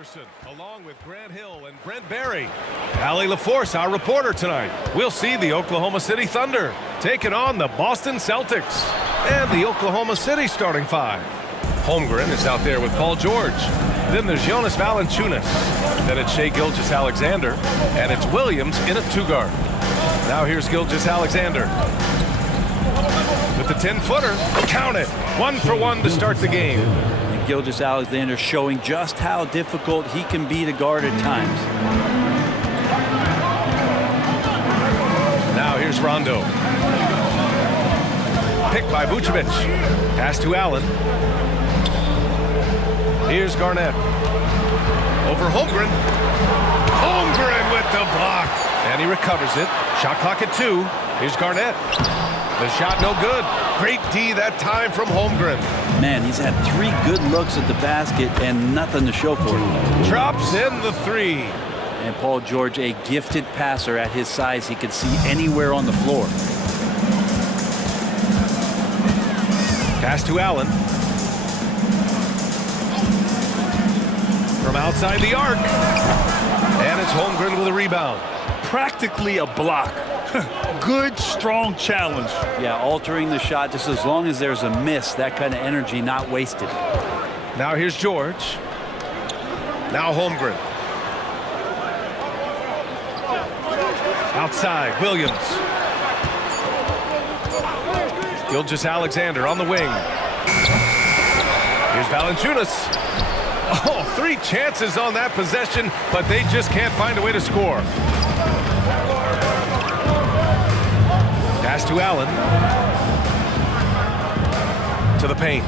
Anderson, along with Grant Hill and Brent Barry. Allie LaForce, our reporter tonight. We'll see the Oklahoma City Thunder taking on the Boston Celtics. And the Oklahoma City starting five. Holmgren is out there with Paul George. Then there's Jonas Valanciunas. Then it's Shai Gilgeous-Alexander. And it's Williams in a two-guard. Now here's Gilgeous-Alexander. With the 10-footer, count it. 1 for 1 to start the game. And Gilgeous-Alexander showing just how difficult he can be to guard at times. Now here's Rondo. Picked by Vucevic. Pass to Allen. Here's Garnett. Over Holmgren. Holmgren with the block. And he recovers it. Shot clock at 2. Here's Garnett. The shot no good. Great D that time from Holmgren. Man, he's had 3 good looks at the basket and nothing to show for it. Drops in the 3. And Paul George, a gifted passer at his size. He can see anywhere on the floor. Pass to Allen. From outside the arc. And it's Holmgren with a rebound. Practically a block. Good, strong challenge. Yeah, altering the shot just as long as there's a miss. That kind of energy not wasted. Now here's George. Now Holmgren. Outside, Williams. Gilgeous-Alexander on the wing. Here's Valanciunas. Oh, 3 chances on that possession, but they just can't find a way to score. Pass to Allen. To the paint.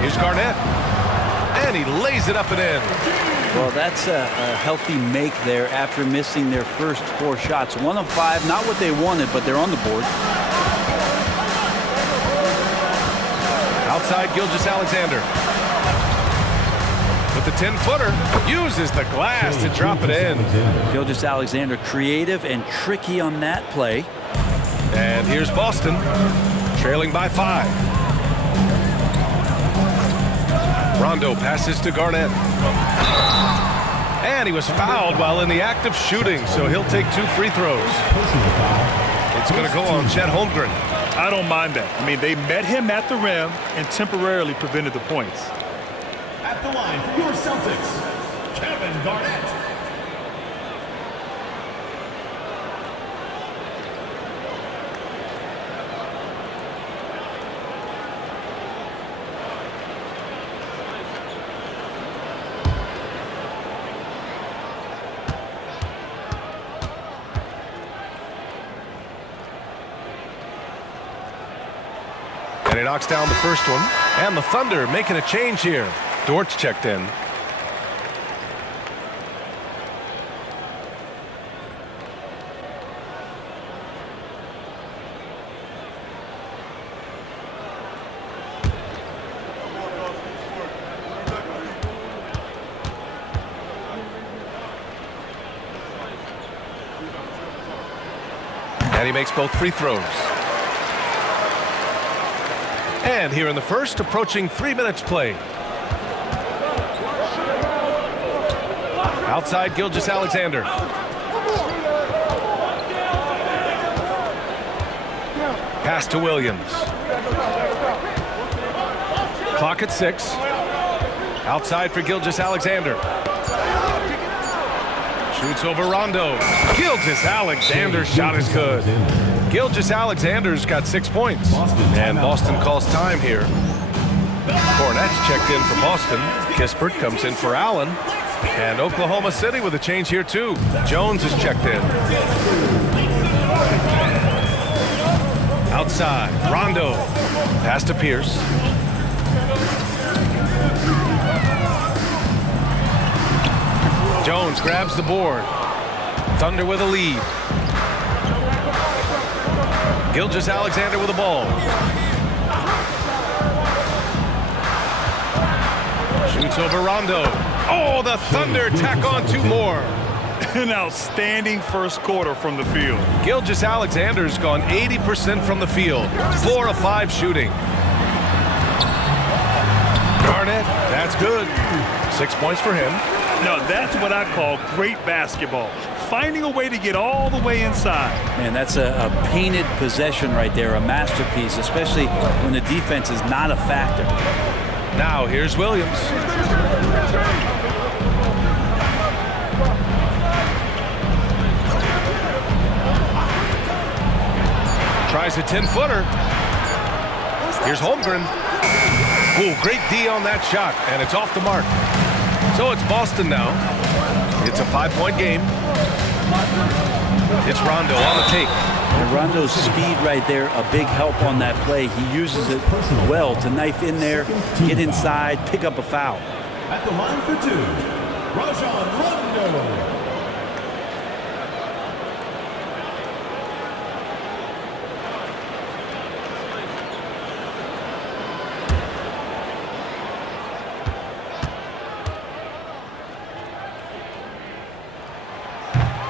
Here's Garnett. And he lays it up and in. Well, that's a healthy make there after missing their first 4 shots. 1 of 5, not what they wanted, but they're on the board. Outside Gilgeous-Alexander. With the 10-footer, uses the glass to drop it in. Gilgeous-Alexander creative and tricky on that play. And here's Boston, trailing by 5. Rondo passes to Garnett. And he was fouled while in the act of shooting, so he'll take 2 free throws. It's going to go on Chet Holmgren. I don't mind that. I mean, they met him at the rim and temporarily prevented the points. At the line for your Celtics, Kevin Garnett. And he knocks down the first one. And the Thunder making a change here. Dort's checked in. And he makes both free throws. And here in the first, approaching 3 minutes played. Outside Gilgeous-Alexander. Pass to Williams. Clock at 6. Outside for Gilgeous-Alexander. Shoots over Rondo. Gilgeous-Alexander's shot is good. Gilgeous-Alexander's got 6 points. And Boston calls time here. Garnett's checked in for Boston. Kispert comes in for Allen. And Oklahoma City with a change here too. Jones is checked in. Outside, Rondo. Pass to Pierce. Jones grabs the board. Thunder with a lead. Gilgeous-Alexander with the ball. Shoots over Rondo. Oh, the Thunder tack on 2 more. An outstanding first quarter from the field. Gilgeous-Alexander's gone 80% from the field. 4 of 5 shooting. Garnett, that's That's good. 6 points for him. Now, that's what I call great basketball. Finding a way to get all the way inside. Man, that's a painted possession right there, a masterpiece, especially when the defense is not a factor. Now here's Williams. Tries a 10-footer. Here's Holmgren. Ooh, great D on that shot, and it's off the mark. So it's Boston now. It's a 5-point game. It's Rondo on the take. And Rondo's speed right there, a big help on that play. He uses it well to knife in there, get inside, pick up a foul. At the line for two, Rajon Rondo.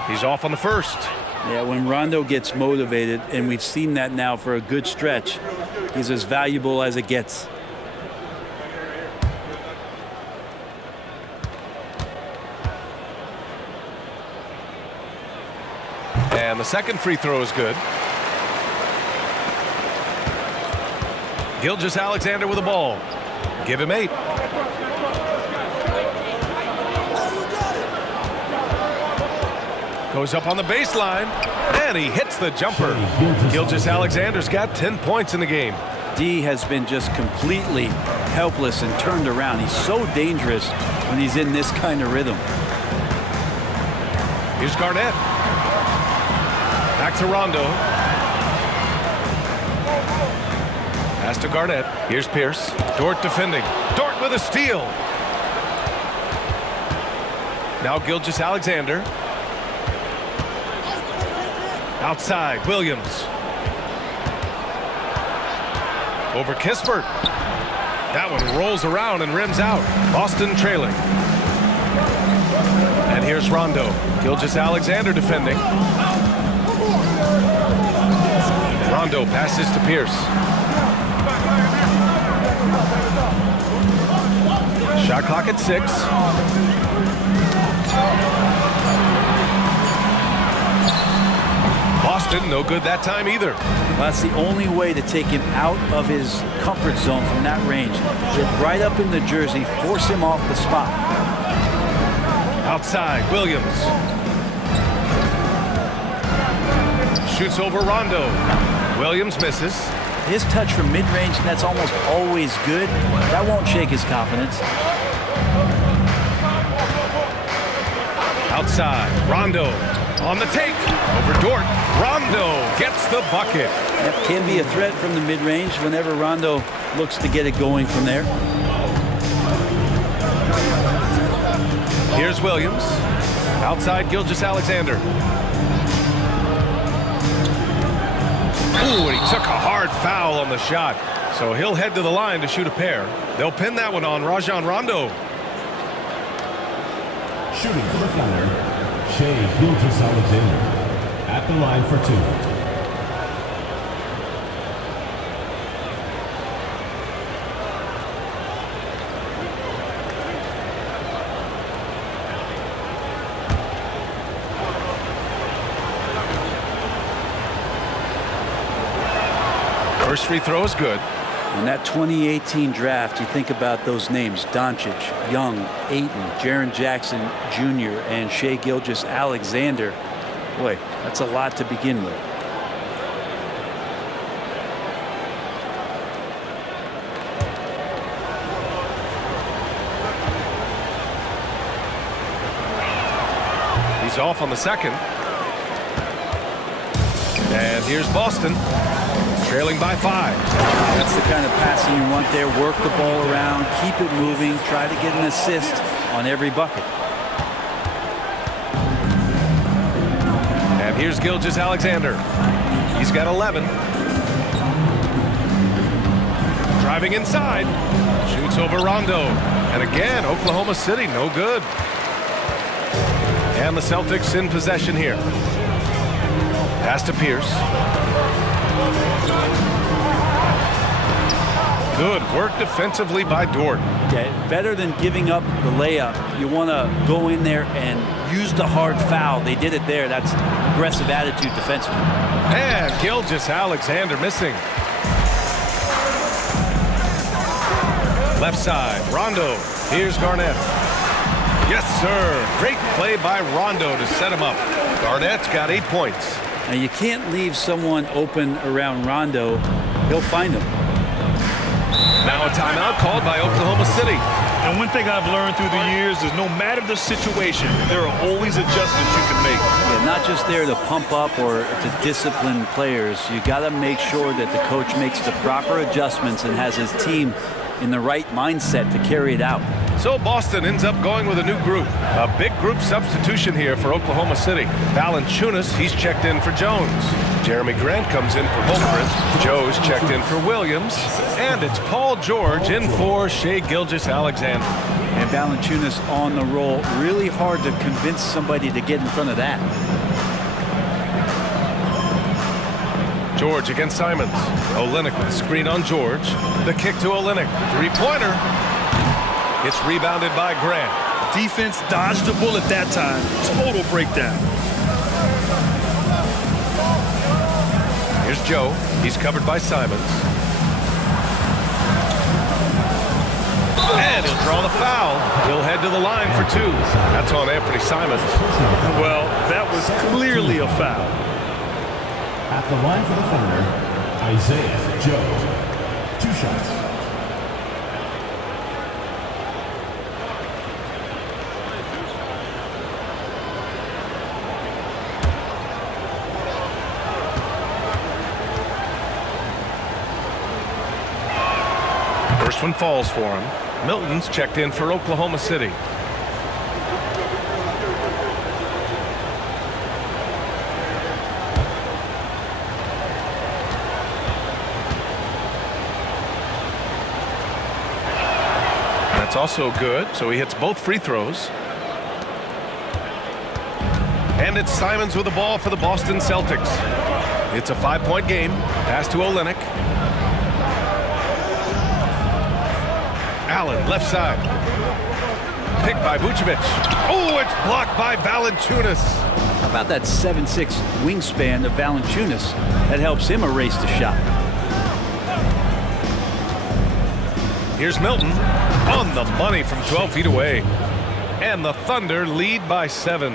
He's off on the first. Yeah, when Rondo gets motivated, and we've seen that now for a good stretch, he's as valuable as it gets. And the second free throw is good. Gilgeous-Alexander with the ball. Give him 8. Goes up on the baseline, and he hits the jumper. Gilgeous-Alexander's got 10 points in the game. D has been just completely helpless and turned around. He's so dangerous when he's in this kind of rhythm. Here's Garnett. Back to Rondo. Pass to Garnett. Here's Pierce. Dort defending. Dort with a steal. Now Gilgeous-Alexander. Outside, Williams. Over Kispert. That one rolls around and rims out. Boston trailing. And here's Rondo. Gilgeous-Alexander defending. Rondo passes to Pierce. Shot clock at 6. Boston, no good that time either. Well, that's the only way to take him out of his comfort zone from that range. Get right up in the jersey, force him off the spot. Outside, Williams. Shoots over Rondo. Williams misses. His touch from mid-range, that's almost always good. That won't shake his confidence. Outside, Rondo on the take. Over Dort. Rondo gets the bucket. That can be a threat from the mid-range whenever Rondo looks to get it going from there. Here's Williams. Outside, Gilgeous-Alexander. Ooh, and he took a hard foul on the shot. So he'll head to the line to shoot a pair. They'll pin that one on Rajon Rondo. Shooting for the Thunder, Shai Gilgeous-Alexander. At the line for two. First free throw is good. In that 2018 draft, you think about those names: Doncic, Young, Ayton, Jaren Jackson Jr., and Shai Gilgeous-Alexander. Boy, that's a lot to begin with. He's off on the second. And here's Boston, trailing by 5. That's the kind of passing you want there. Work the ball around, keep it moving, try to get an assist on every bucket. And here's Gilgeous-Alexander. He's got 11. Driving inside. Shoots over Rondo. And again, Oklahoma City, no good. And the Celtics in possession here. Pass to Pierce. Good work defensively by Dort. Yeah, better than giving up the layup. You want to go in there and use the hard foul. They did it there. That's aggressive attitude defensively. And Gilgeous-Alexander missing. Left side, Rondo. Here's Garnett. Yes, sir. Great play by Rondo to set him up. Garnett's got 8 points. Now, you can't leave someone open around Rondo. He'll find him. Now a timeout called by Oklahoma City. And one thing I've learned through the years is no matter the situation, there are always adjustments you can make. Yeah, not just there to pump up or to discipline players. You got to make sure that the coach makes the proper adjustments and has his team in the right mindset to carry it out. So Boston ends up going with a new group. A big group substitution here for Oklahoma City. Valanciunas, he's checked in for Jones. Jeremy Grant comes in for Holmgren. Joe's checked in for Williams. And it's Paul George in for Shai Gilgeous-Alexander. And Valanciunas on the roll. Really hard to convince somebody to get in front of that. George against Simons. Olynyk with a screen on George. The kick to Olynyk. Three-pointer. It's rebounded by Grant. Defense dodged the bullet that time. Total breakdown. Here's Joe. He's covered by Simons. And he'll draw the foul. He'll head to the line for 2. That's on Anthony Simons. Well, that was clearly a foul. At the line for the Thunder, Isaiah Joe. 2 shots. First one falls for him. Milton's checked in for Oklahoma City. That's also good, so he hits both free throws. And it's Simons with the ball for the Boston Celtics. It's a 5-point game. Pass to Olynyk. Allen, left side. Picked by Vucevic. Oh, it's blocked by Valanciunas. How about that 7'6" wingspan of Valanciunas? That helps him erase the shot. Here's Milton on the money from 12 feet away. And the Thunder lead by 7.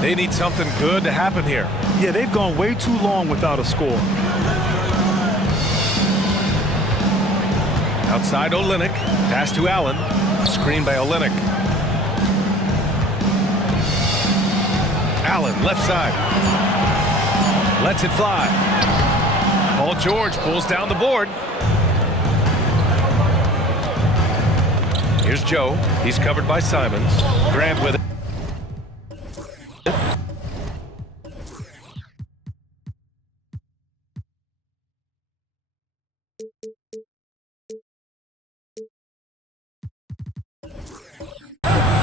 They need something good to happen here. Yeah, they've gone way too long without a score. Outside Olynyk. Pass to Allen. Screen by Olynyk. Allen, left side. Lets it fly. Paul George pulls down the board. Here's Joe. He's covered by Simons. Grant with it.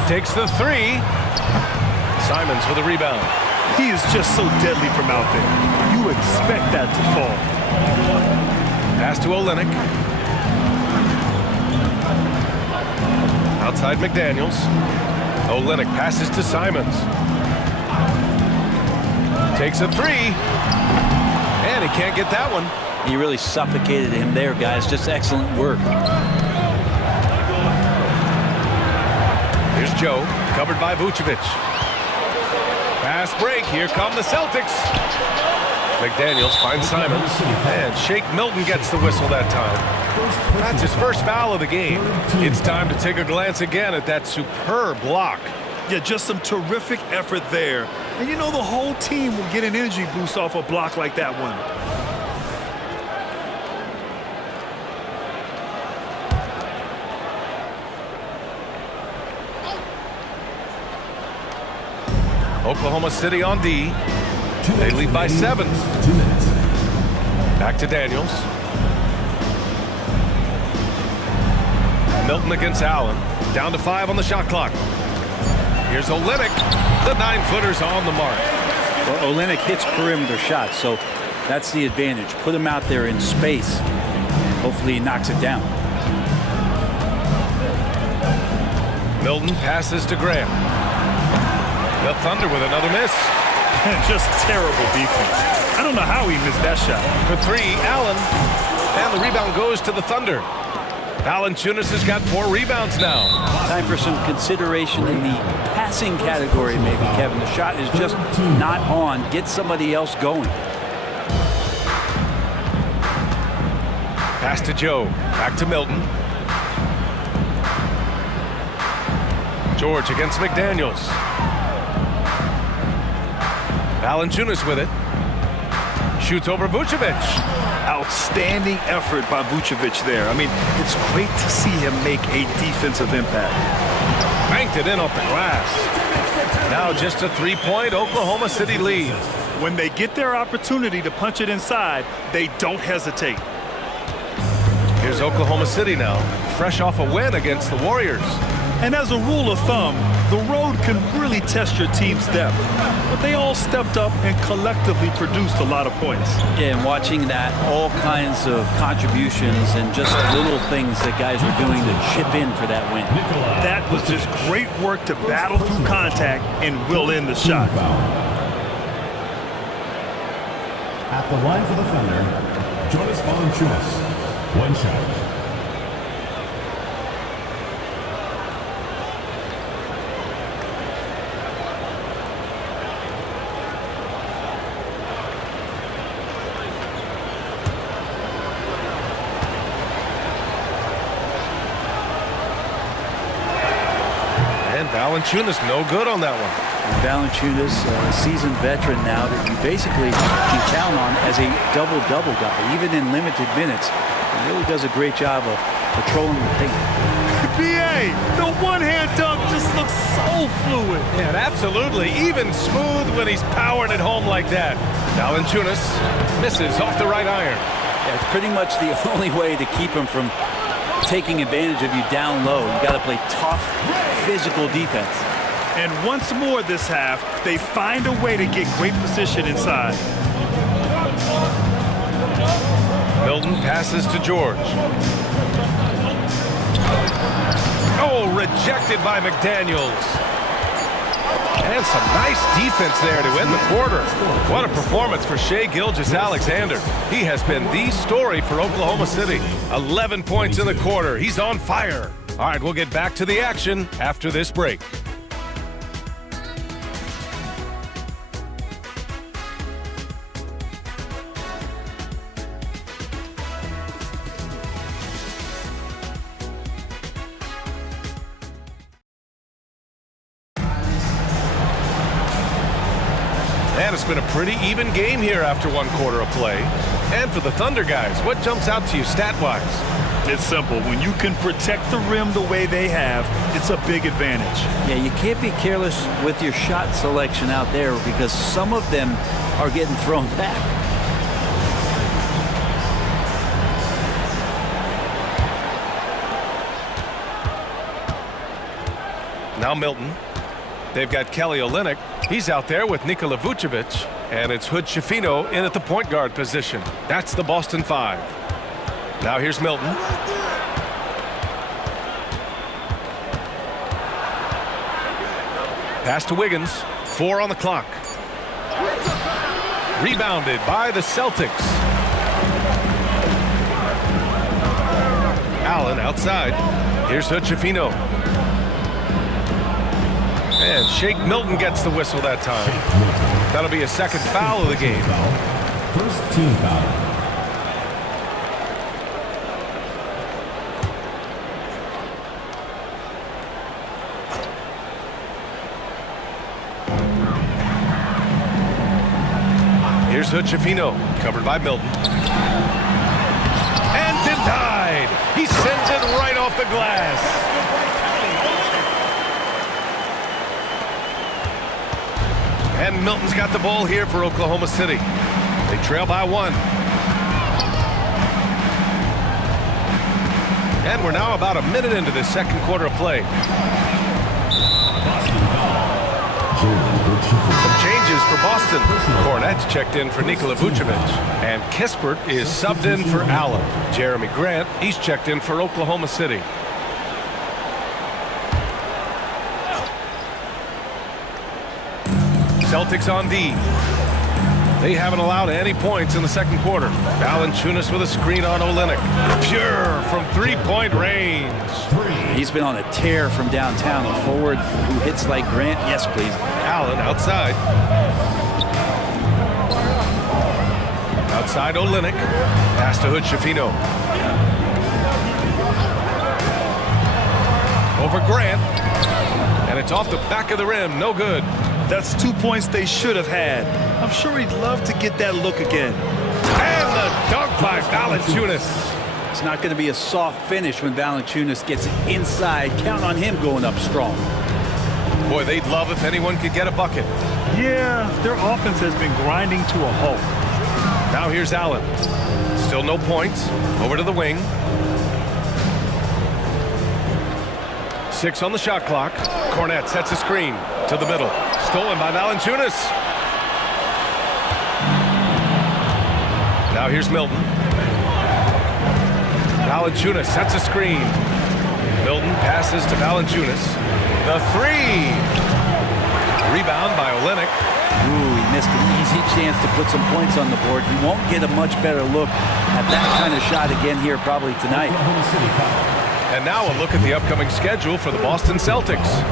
Takes the 3. Simons with a rebound. He is just so deadly from out there. You expect that to fall. Pass to Olynyk. Outside McDaniels. Olynyk passes to Simons. Takes a 3. And he can't get that one. He really suffocated him there, guys. Just excellent work. Here's Joe, covered by Vucevic. Fast break. Here come the Celtics. McDaniels finds Simons. And Shake Milton gets the whistle that time. That's his first foul of the game. It's time to take a glance again at that superb block. Yeah, just some terrific effort there. And you know the whole team will get an energy boost off a block like that one. Oklahoma City on D. They lead by 7. 2 minutes. Back to Daniels. Milton against Allen. Down to 5 on the shot clock. Here's Olynyk. The 9-footer's on the mark. Well, Olynyk hits perimeter shots, so that's the advantage. Put him out there in space. Hopefully he knocks it down. Milton passes to Graham. The Thunder with another miss. Just terrible defense. I don't know how he missed that shot. For three, Allen. And the rebound goes to the Thunder. Valanciunas has got 4 rebounds now. Time for some consideration in the passing category, maybe, Kevin. The shot is just not on. Get somebody else going. Pass to Joe. Back to Milton. George against McDaniels. Valanciunas with it. Shoots over Vucevic. Outstanding effort by Vucevic there. I mean, it's great to see him make a defensive impact. Banked it in off the glass. Now just a 3-point Oklahoma City lead. When they get their opportunity to punch it inside, they don't hesitate. Here's Oklahoma City now, fresh off a win against the Warriors. And as a rule of thumb, the road can really test your team's depth. But they all stepped up and collectively produced a lot of points. Yeah, and watching that, all kinds of contributions and just little things that guys are doing to chip in for that win. That was just great work to battle through contact and will in the shot. At the line for the Thunder, Jonas Valanciunas. 1 shot. Valanciunas no good on that one. Valanciunas, a seasoned veteran now that you basically can count on as a double-double guy, even in limited minutes. He really does a great job of patrolling the paint. BA, the one-hand dunk just looks so fluid. Yeah, and absolutely even smooth when he's powering it home like that. Valanciunas misses off the right iron. Yeah, it's pretty much the only way to keep him from taking advantage of you down low. You got to play tough, physical defense. And once more this half, they find a way to get great position inside. Milton passes to George. Oh, rejected by McDaniels. And some nice defense there to end the quarter. What a performance for Shai Gilgeous-Alexander. He has been the story for Oklahoma City. 11 points in the quarter. He's on fire. All right, we'll get back to the action after this break. And it's been a pretty even game here after 1 quarter of play. And for the Thunder guys, what jumps out to you stat-wise? It's simple. When you can protect the rim the way they have, it's a big advantage. Yeah, you can't be careless with your shot selection out there because some of them are getting thrown back. Now Milton. They've got Kelly Olynyk. He's out there with Nikola Vucevic. And it's Hood Schifino in at the point guard position. That's the Boston 5. Now here's Milton. Pass to Wiggins. 4 on the clock. Rebounded by the Celtics. Allen outside. Here's Hood Schifino. And Shake Milton gets the whistle that time. That'll be a second foul of the game. First team foul. Here's Hood Schifino, covered by Milton. And denied. He sends it right off the glass. And Milton's got the ball here for Oklahoma City. They trail by 1. And we're now about a minute into this second quarter of play. Some changes for Boston. Garnett's checked in for Nikola Vucevic. And Kispert is subbed in for Allen. Jeremy Grant, he's checked in for Oklahoma City. Celtics on D. They haven't allowed any points in the second quarter. Valanciunas with a screen on Olynyk. Pure from three-point range. He's been on a tear from downtown. A forward who hits like Grant. Yes, please. Allen outside. Outside Olynyk. Pass to Hood-Schifino. Over Grant. And it's off the back of the rim. No good. That's 2 points they should have had. I'm sure he'd love to get that look again. And the dunk by Valanciunas. It's not going to be a soft finish when Valanciunas gets it inside. Count on him going up strong. Boy, they'd love if anyone could get a bucket. Yeah, their offense has been grinding to a halt. Now here's Allen. Still no points. Over to the wing. 6 on the shot clock. Garnett sets a screen to the middle. Stolen by Valanciunas. Now here's Milton. Valanciunas sets a screen. Milton passes to Valanciunas. The three. Rebound by Olynyk. Ooh, he missed an easy chance to put some points on the board. He won't get a much better look at that kind of shot again here probably tonight. And now a look at the upcoming schedule for the Boston Celtics.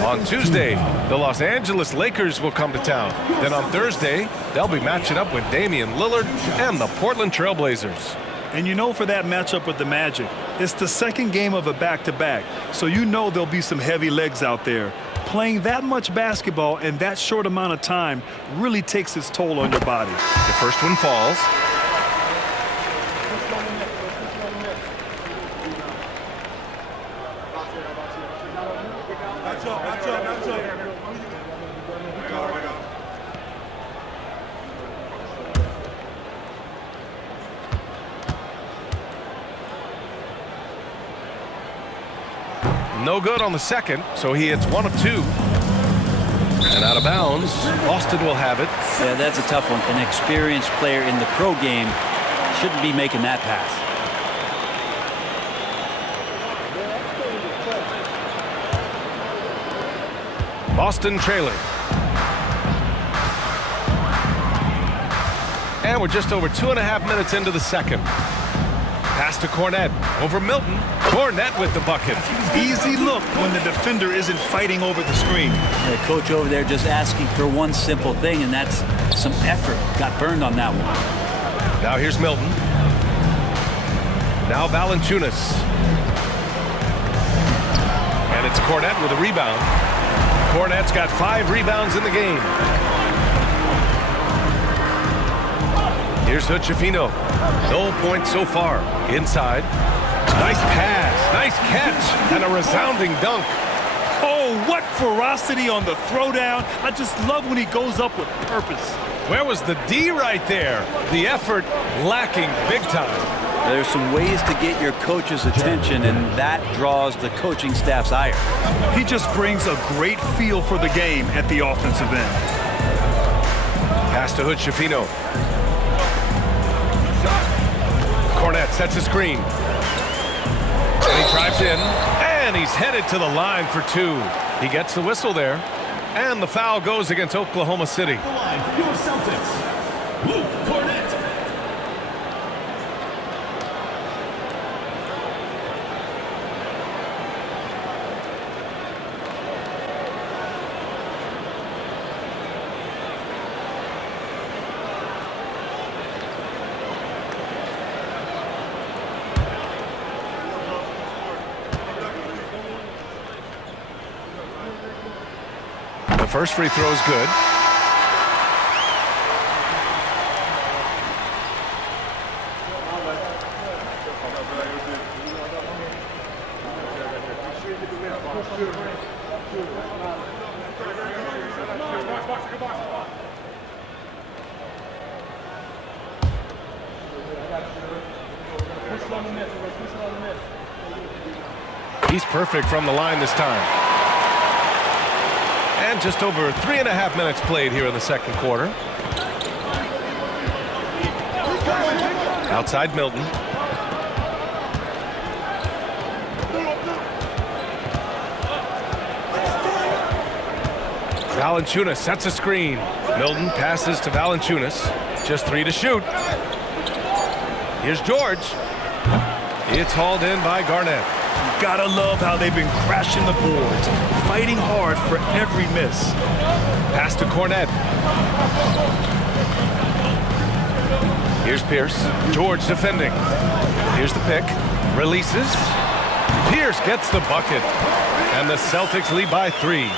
On Tuesday, the Los Angeles Lakers will come to town. Then on Thursday, they'll be matching up with Damian Lillard and the Portland Trailblazers. And you know, for that matchup with the Magic, it's the second game of a back-to-back. So you know there'll be some heavy legs out there. Playing that much basketball in that short amount of time really takes its toll on your body. The first one falls. No good on the second, so he hits 1 of 2. And out of bounds, Boston will have it. Yeah, that's a tough one. An experienced player in the pro game shouldn't be making that pass. Boston trailing. And we're just over 2.5 minutes into the second. Pass to Garnett over Milton. Garnett with the bucket. Easy look when the defender isn't fighting over the screen. The coach over there just asking for one simple thing, and that's some effort. Got burned on that one. Now here's Milton. Now Valanciunas. And it's Garnett with a rebound. Garnett's got 5 rebounds in the game. Here's Hood-Schifino. No points so far. Inside. Nice pass. Nice catch. And a resounding dunk. Oh, what ferocity on the throwdown. I just love when he goes up with purpose. Where was the D right there? The effort lacking big time. There's some ways to get your coach's attention, and that draws the coaching staff's ire. He just brings a great feel for the game at the offensive end. Pass to Hood-Schifino. Garnett sets a screen. And he drives in. And he's headed to the line for 2. He gets the whistle there. And the foul goes against Oklahoma City. The line for your Celtics, Luke Garnett. The first free throw is good. He's perfect from the line this time. And just over 3.5 minutes played here in the second quarter. Outside Milton. Valanciunas sets a screen. Milton passes to Valanciunas. Just 3 to shoot. Here's George. It's hauled in by Garnett. Gotta love how they've been crashing the boards, fighting hard for every miss. Pass to Garnett. Here's Pierce. George defending. Here's the pick. Releases. Pierce gets the bucket. And the Celtics lead by 3.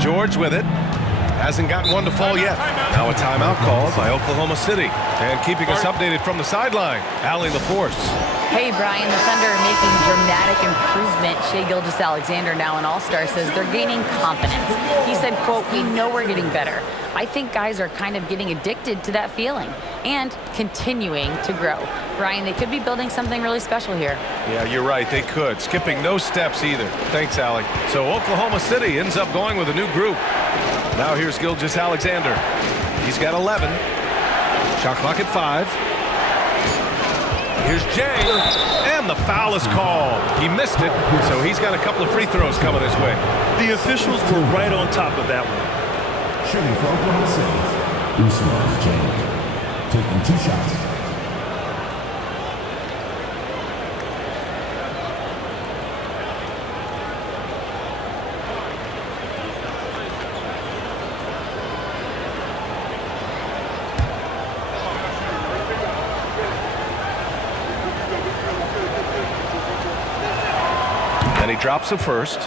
George with it. Hasn't gotten one to fall yet. Now a timeout called by Oklahoma City. And keeping us updated from the sideline, Allie LaForce. Hey, Brian, the Thunder are making dramatic improvement. Shai Gilgeous-Alexander, now an all-star, says they're gaining confidence. He said, quote, "We know we're getting better. I think guys are kind of getting addicted to that feeling and continuing to grow." Brian, they could be building something really special here. Yeah, you're right. They could. Skipping no steps either. Thanks, Allie. So Oklahoma City ends up going with a new group. Now here's Gilgeous-Alexander. He's got 11. Shot clock at 5. Here's Jang, and the foul is called. He missed it, so he's got a couple of free throws coming his way. The officials were right on top of that one. Shooting for Oklahoma City, Usman Jang, taking 2 shots. Then he drops the first.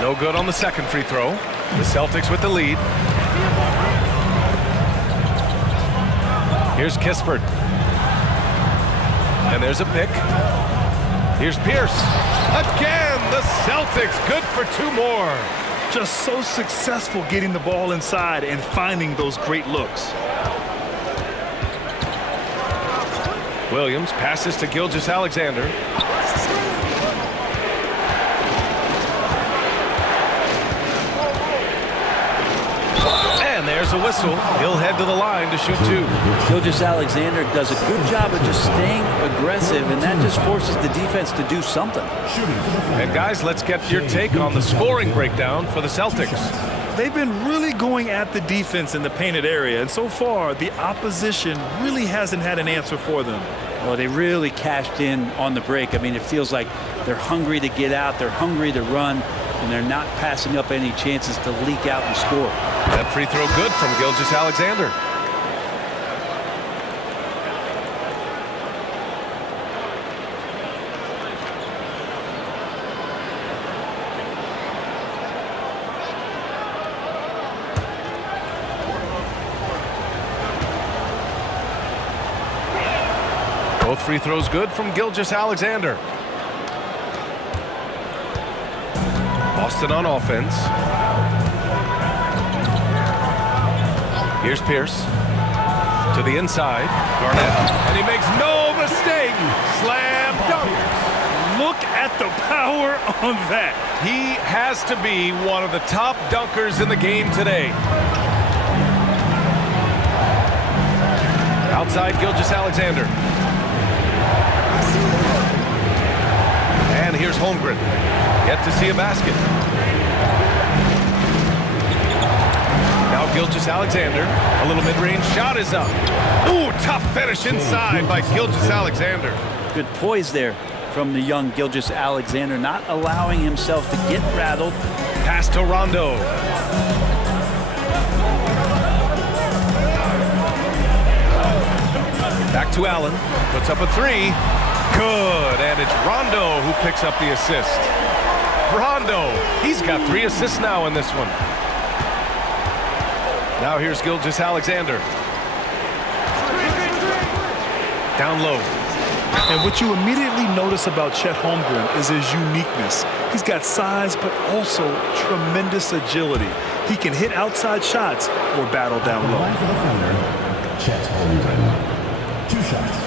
No good on the second free throw. The Celtics with the lead. Here's Kispert. And there's a pick. Here's Pierce. Again, the Celtics good for 2 more. Just so successful getting the ball inside and finding those great looks. Williams passes to Gilgeous-Alexander. And there's a whistle. He'll head to the line to shoot 2. Gilgeous-Alexander does a good job of just staying aggressive, and that just forces the defense to do something. And guys, let's get your take on the scoring breakdown for the Celtics. They've been really going at the defense in the painted area, and so far the opposition really hasn't had an answer for them. Well, they really cashed in on the break. I mean, it feels like they're hungry to get out, they're hungry to run, and they're not passing up any chances to leak out and score. That free throw good from Gilgeous-Alexander. Both free throws good from Gilgeous-Alexander. Boston on offense. Here's Pierce to the inside. Garnett, and he makes no mistake. Slam dunk. Look at the power on that. He has to be one of the top dunkers in the game today. Outside Gilgeous-Alexander. And here's Holmgren. Yet to see a basket. Now Gilgeous-Alexander. A little mid-range shot is up. Ooh, tough finish inside by Gilgeous-Alexander. Good poise there from the young Gilgeous-Alexander, not allowing himself to get rattled. Pass to Rondo. Back to Allen. Puts up a 3. Good. And it's Rondo who picks up the assist. Rondo. He's got 3 assists now in this one. Now here's Gilgeous-Alexander. down low. And what you immediately notice about Chet Holmgren is his uniqueness. He's got size, but also tremendous agility. He can hit outside shots or battle down low. Line for the Thunder, Chet Holmgren. 2 shots.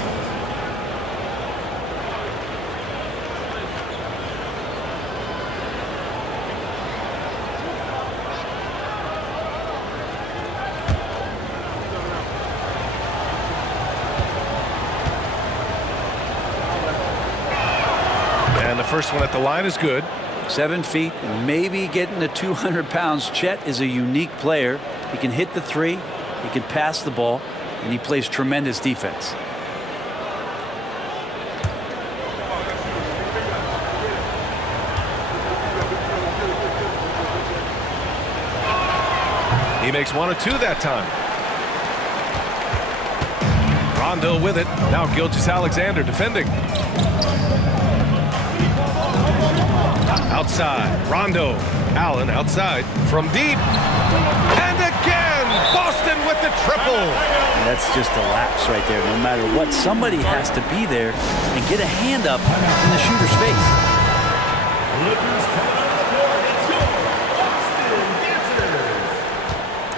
And the first one at the line is good. 7 feet, maybe getting to 200 pounds. Chet is a unique player. He can hit the three, he can pass the ball, and he plays tremendous defense. He makes 1 or 2 that time. Rondo with it. Now Gilgeous-Alexander defending. Outside, Rondo. Allen outside from deep. And again, Boston with the triple. That's just a lapse right there. No matter what, somebody has to be there and get a hand up in the shooter's face.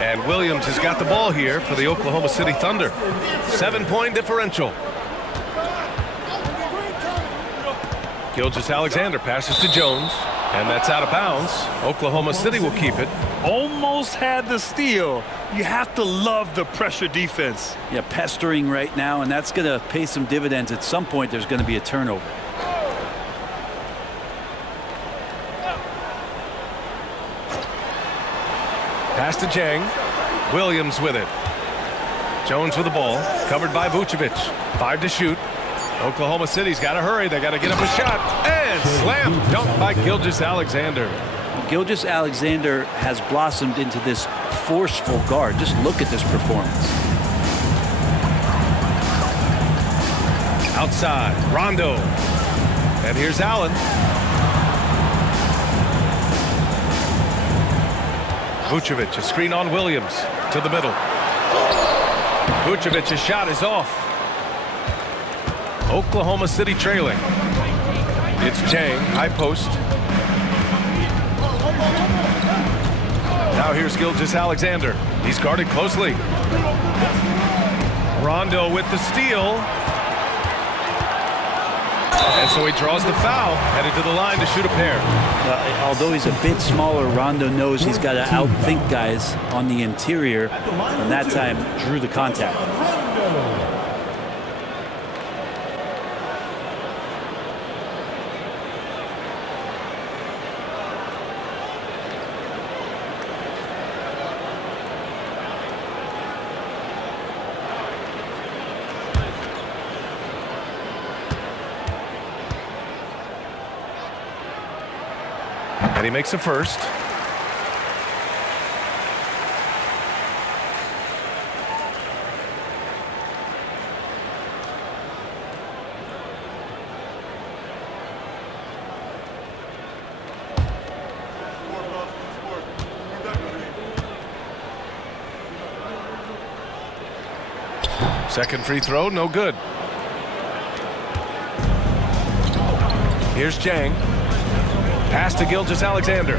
And Williams has got the ball here for the Oklahoma City Thunder. 7-point differential. Gilgeous-Alexander passes to Jones, and that's out of bounds. Oklahoma City will keep it. Almost had the steal. You have to love the pressure defense. Yeah, pestering right now, and that's going to pay some dividends. At some point, there's going to be a turnover. Pass to Jang. Williams with it. Jones with the ball, covered by Vucevic. 5 to shoot. Oklahoma City's got to hurry. They got to get up a shot. And slam dunk by Gilgeous-Alexander. Gilgeous-Alexander has blossomed into this forceful guard. Just look at this performance. Outside, Rondo. And here's Allen. Vucevic, a screen on Williams to the middle. Vucevic's shot is off. Oklahoma City trailing. It's Jang, high post. Now here's Gilgeous-Alexander. He's guarded closely. Rondo with the steal. And so he draws the foul, headed to the line to shoot a pair. Although he's a bit smaller, Rondo knows he's got to outthink guys on the interior, and that time drew the contact. And he makes a first. Second free throw, no good. Here's Jang. Pass to Gilgeous-Alexander.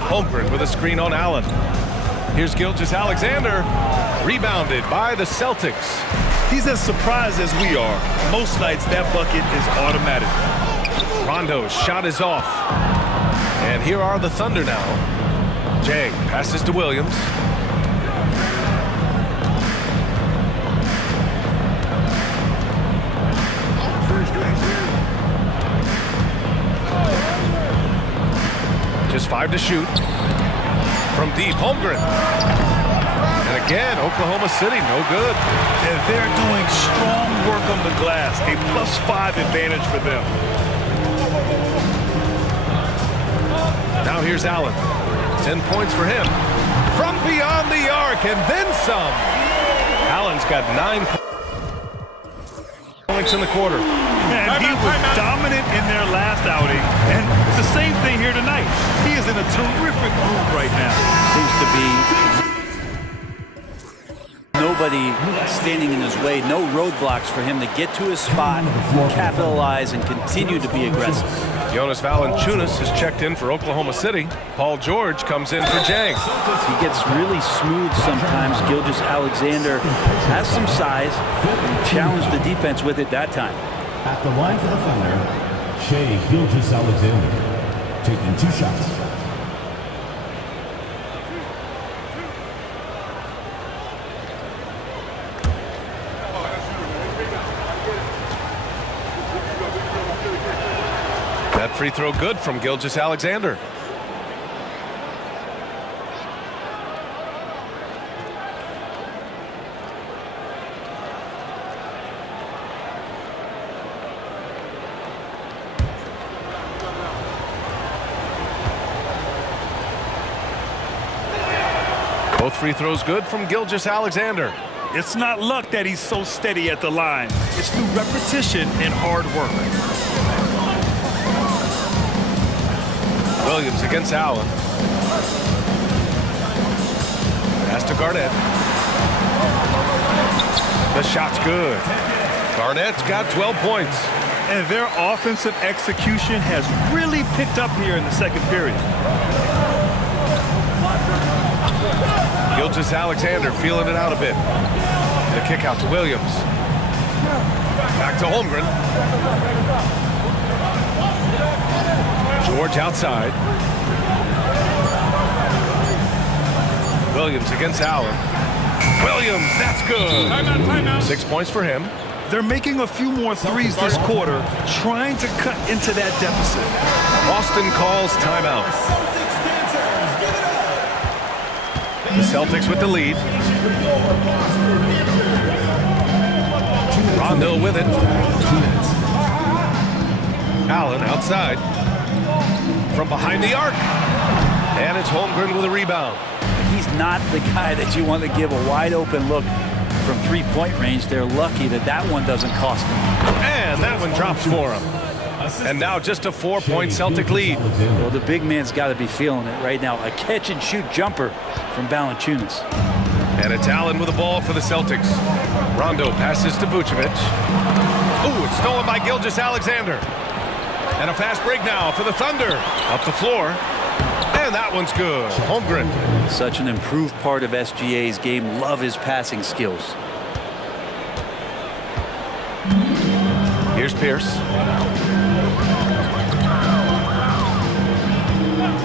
Holmgren with a screen on Allen. Here's Gilgeous-Alexander. Rebounded by the Celtics. He's as surprised as we are. Most nights that bucket is automatic. Rondo's shot is off. And here are the Thunder now. Jang passes to Williams. Just 5 to shoot. From deep, Holmgren. And again, Oklahoma City, no good. And they're doing strong work on the glass. A +5 advantage for them. Now here's Allen. 10 points for him. From beyond the arc, and then some. Allen's got 9 points in the quarter. And he was dominant in their last outing. And the same thing here tonight. He is in a terrific move right now. Seems to be nobody standing in his way, no roadblocks for him to get to his spot, capitalize, and continue to be aggressive. Jonas Valanciunas has checked in for Oklahoma City. Paul George comes in for Jang. He gets really smooth sometimes. Gilgeous-Alexander has some size, and he challenged the defense with it that time. At the line for the Thunder, Shai Gilgeous-Alexander, taking 2 shots. That free throw good from Gilgeous-Alexander. Both free throws good from Gilgeous-Alexander. It's not luck that he's so steady at the line. It's through repetition and hard work. Williams against Allen. Pass to Garnett. The shot's good. Garnett's got 12 points. And their offensive execution has really picked up here in the second period. Gilgeous-Alexander feeling it out a bit. The kick out to Williams. Back to Holmgren. George outside. Williams against Allen. Williams, that's good. Timeout. 6 points for him. They're making a few more threes this quarter, trying to cut into that deficit. Boston calls timeout. The Celtics with the lead. Rondo with it. Allen outside. From behind the arc. And it's Holmgren with a rebound. He's not the guy that you want to give a wide open look from three-point range. They're lucky that that one doesn't cost them. And that one drops for him. And now just a 4-point Celtic lead. Well, the big man's got to be feeling it right now. A catch-and-shoot jumper from Valanciunas. And it's Allen with the ball for the Celtics. Rondo passes to Vucevic. Ooh, it's stolen by Gilgeous-Alexander. And a fast break now for the Thunder. Up the floor. And that one's good. Holmgren. Such an improved part of SGA's game. Love his passing skills. Here's Pierce.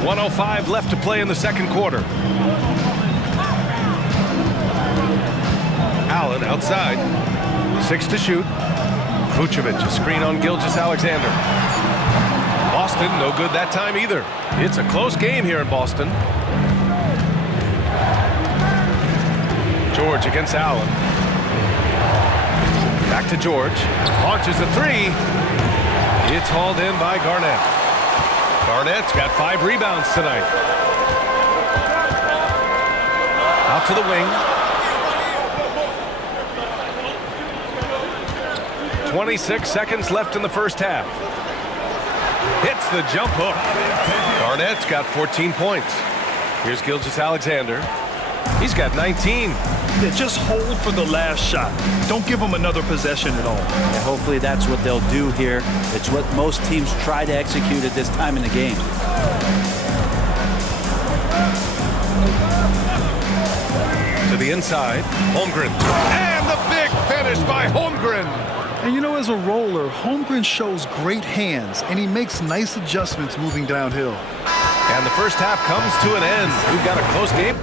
1:05 left to play in the second quarter. Allen outside. 6 to shoot. Vucevic, a screen on Gilgeous-Alexander. Boston, no good that time either. It's a close game here in Boston. George against Allen. Back to George. Launches a 3. It's hauled in by Garnett. Garnett's got 5 rebounds tonight. Out to the wing. 26 seconds left in the first half. Hits the jump hook. Garnett's got 14 points. Here's Gilgeous-Alexander. He's got 19. Yeah, just hold for the last shot. Don't give them another possession at all. Yeah, hopefully that's what they'll do here. It's what most teams try to execute at this time in the game. To the inside. Holmgren. And the big finish by Holmgren. And you know, as a roller, Holmgren shows great hands, and he makes nice adjustments moving downhill. And the first half comes to an end. We've got a close game.